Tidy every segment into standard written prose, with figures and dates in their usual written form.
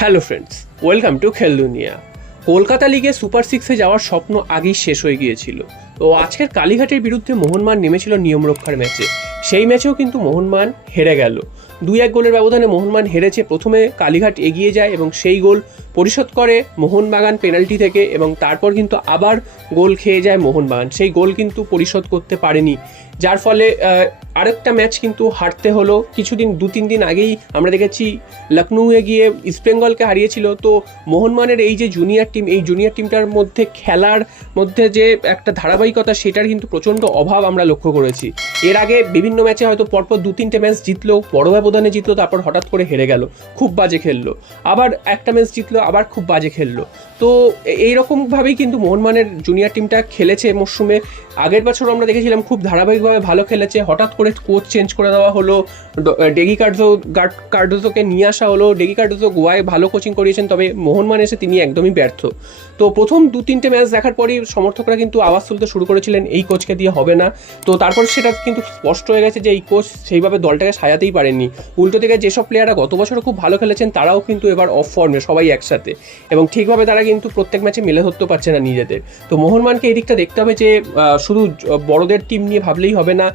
Hello friends, welcome to খেল দুনিয়া। কলকাতা লিগে সুপার সিক্সে যাওয়ার স্বপ্ন আগেই শেষ হয়ে গিয়েছিল। তো আজকের কালীঘাটের বিরুদ্ধে মোহনবাগান নেমেছিল নিয়ম রক্ষার ম্যাচে। সেই ম্যাচেও কিন্তু মোহনবাগান হেরে গেল। 2-1 গোলের ব্যবধানে মোহনবাগান হেরেছে। প্রথমে কালীঘাট এগিয়ে যায় এবং সেই গোল পরিশোধ করে মোহনবাগান পেনাল্টি থেকে, এবং তারপর কিন্তু আবার গোল খেয়ে যায় মোহনবাগান। সেই গোল কিন্তু পরিশোধ করতে পারেনি, যার ফলে আরেকটা ম্যাচ কিন্তু হারতে হলো। কিছুদিন 2-3 দিন আগেই আমরা দেখেছি লখনৌয়ে গিয়ে ইস্টবেঙ্গলকে হারিয়েছিল। তো মোহনবাগানের এই যে জুনিয়র টিম, এই জুনিয়র টিমটার মধ্যে খেলার মধ্যে যে একটা ধারাবাহিকতা, সেটার কিন্তু প্রচণ্ড অভাব আমরা লক্ষ্য করেছি। এর আগে বিভিন্ন ম্যাচে হয়তো পরপর 2-3টে ম্যাচ জিতলো, বড় ব্যবধানে জিতলো, তারপর হঠাৎ করে হেরে গেল, খুব বাজে খেললো। আবার একটা ম্যাচ জিতলো, আবার খুব বাজে খেললো। তো এইরকমভাবেই কিন্তু মোহনবাগানের জুনিয়র টিমটা খেলেছে মরশুমে। আগের বছর আমরা দেখেছিলাম খুব ধারাবাহিকভাবে ভালো খেলেছে, হঠাৎ করে কোচ চেঞ্জ করে দেওয়া হলো, ডেগি কার্ডোজোকে নিয়ে আসা হলো। ডেগি কার্ডোজো গোয়ায় ভালো কোচিং করিয়েছেন, তবে মোহনবাগান এসে তিনি একদমই ব্যর্থ। তো প্রথম 2-3টে ম্যাচ দেখার পরই সমর্থকরা কিন্তু আওয়াজ তুলতে শুরু করেছিলেন এই কোচকে দিয়ে হবে না। তো তারপর সেটা কিন্তু স্পষ্ট হয়ে গেছে যে এই কোচ সেইভাবে দলটাকে সাজাতেই পারেননি। উল্টো থেকে যেসব প্লেয়াররা গত বছরও খুব ভালো খেলেছেন, তারাও কিন্তু এবার অফ ফর্মে সবাই একসাথে, এবং ঠিকভাবে তারা কিন্তু প্রত্যেক ম্যাচে মেলে ধরতে পারছে না নিজেদের। তো মোহনবাগানকে এই দিকটা দেখতে হবে যে শুধু বড়দের টিম নিয়ে ভাবলেই হবে না,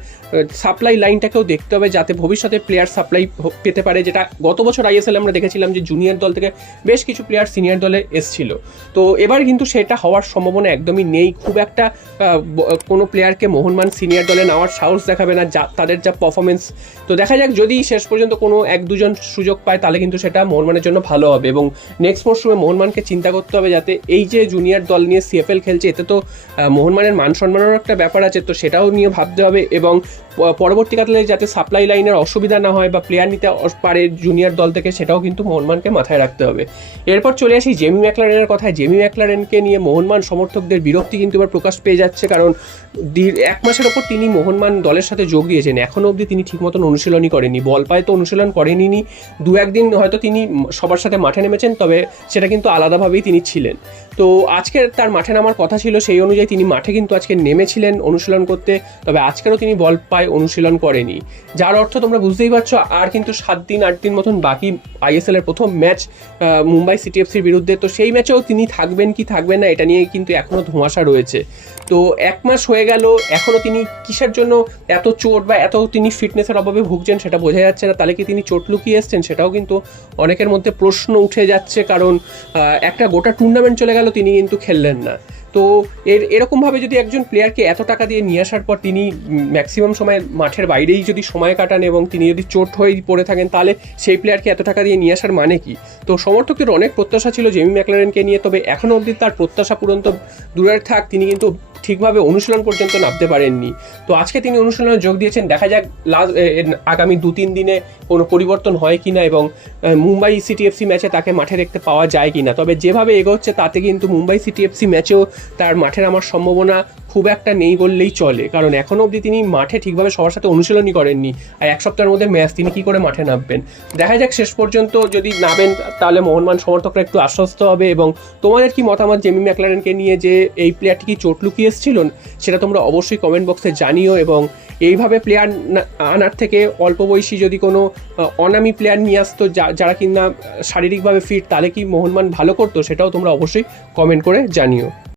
সাপ্লাই লাইনটাকেও দেখতে হবে, যাতে ভবিষ্যতে প্লেয়ার সাপ্লাই পেতে পারে। যেটা গত বছর আইএসএল আমরা দেখেছিলাম যে জুনিয়র দল থেকে বেশ কিছু প্লেয়ার সিনিয়র দলে এসেছিল। তো এবার কিন্তু সেটা হওয়ার সম্ভাবনা একদমই নেই। খুব একটা কোনো প্লেয়ারকে মোহনবাগান সিনিয়র দলে নেওয়ার সাহস দেখাবে না, তাদের যা পারফরমেন্স। তো দেখা যাক, যদি শেষ পর্যন্ত কোনো 1-2জন সুযোগ পায়, তাহলে কিন্তু সেটা মোহনবাগানের জন্য ভালো হবে। এবং নেক্সট মরশুমে মোহনবাগানকে চিন্তা করতে হবে, যাতে এই যে জুনিয়র দল নিয়ে সিএফএল খেলছে, এতে তো মোহনবাগানের মান সম্মানেরও একটা ব্যাপার আছে, তো সেটাও নিয়ে ভাবতে হবে। এবং পরবর্তীকালে যাতে সাপ্লাই লাইনের অসুবিধা না হয় বা প্লেয়ার নিতে পারে জুনিয়র দল থেকে, সেটাও কিন্তু মোহনবাগানকে মাথায় রাখতে হবে। এরপর চলে আসি জেমি ম্যাকলারেনের কথায়। জেমি ম্যাকলারেনকে নিয়ে মোহনবাগান সমর্থকদের বিরক্তি কিন্তু এবার প্রকাশ পেয়ে যাচ্ছে, কারণ 1 মাসের ওপর তিনি মোহনবাগান দলের সাথে যোগ দিয়েছেন, এখনও অবধি তিনি ঠিক মতন অনুশীলনই করেনি। বল পায় তো অনুশীলন করেনি, 2-1 দিন হয়তো তিনি সবার সাথে মাঠে নেমেছেন, তবে সেটা কিন্তু আলাদাভাবেই তিনি ছিলেন। তো আজকে তার মাঠে নামার কথা ছিল, সেই অনুযায়ী তিনি মাঠে কিন্তু আজকে নেমেছিলেন অনুশীলন করতে, তবে আজকেরও তিনি বল পায় অনুশীলন করেনি। যার অর্থ তোমরা বুঝতেই পারছো, আর কিন্তু 7-8 দিন মতন বাকি আইএসএল এর প্রথম ম্যাচ মুম্বাই সিটি এফসির বিরুদ্ধে। তো সেই ম্যাচেও তিনি থাকবেন কি থাকবেন না, এটা নিয়ে কিন্তু এখনও ধোঁয়াশা রয়েছে। তো 1 মাস হয়ে গেল, এখনও তিনি কিসের জন্য এত চোট বা এত তিনি ফিটনেসের অভাবে ভুগছেন সেটা বোঝা যাচ্ছে না। তাহলে কি তিনি চোট লুকিয়ে এসছেন, সেটাও কিন্তু অনেকের মধ্যে প্রশ্ন উঠে যাচ্ছে, কারণ একটা গোটা টুর্নামেন্ট চলে গেল, তিনি কিন্তু খেললেন না। তো এরকমভাবে যদি একজন প্লেয়ারকে এত টাকা দিয়ে নিয়ে আসার পর তিনি ম্যাক্সিমাম সময় মাঠের বাইরেই যদি সময় কাটান এবং তিনি যদি চোট হয়ে পড়ে থাকেন, তাহলে সেই প্লেয়ারকে এত টাকা দিয়ে নিয়ে আসার মানে কি? তো সমর্থকদের অনেক প্রত্যাশা ছিল জেমি ম্যাকলারেনকে নিয়ে, তবে এখনও অবধি তার প্রত্যাশা পূরণ তো দূরের থাক, তিনি কিন্তু ঠিকভাবে অনুশীলন পর্যন্ত নামতে পারেননি। তো আজকে তিনি অনুশীলনে যোগ দিয়েছেন, দেখা যাক আগামী 2-3 দিনে কোনো পরিবর্তন হয় কিনা, এবং মুম্বাই সিটি এফসি ম্যাচে তাকে মাঠে দেখতে পাওয়া যায় কিনা। তবে যেভাবে এগোচ্ছে, তাতে কিন্তু মুম্বাই সিটি এফসি ম্যাচেও তার মাঠে নামার সম্ভাবনা খুব একটা নেই বললেই চলে, কারণ এখনও অবধি তিনি মাঠে ঠিকভাবে সবার সাথে অনুশীলনই করেননি। আর 1 সপ্তাহের মধ্যে ম্যাচ, তিনি কী করে মাঠে নামবেন? দেখা যাক, শেষ পর্যন্ত যদি নামেন তাহলে মোহনবাগান সমর্থকরা একটু আশ্বস্ত হবে। এবং তোমাদের কি মতামত জেমি ম্যাকলারেনকে নিয়ে, যে এই প্লেয়ারটি কি চোট লুকিয়ে এসেছিলেন, সেটা তোমরা অবশ্যই কমেন্ট বক্সে জানিও। এবং এইভাবে প্লেয়ার আনার থেকে অল্প বয়সী যদি কোনো অনামী প্লেয়ার নিয়ে আসতো, যারা কিনা শারীরিকভাবে ফিট, তাহলে কি মোহনবাগান ভালো করতো, সেটাও তোমরা অবশ্যই কমেন্ট করে জানিও।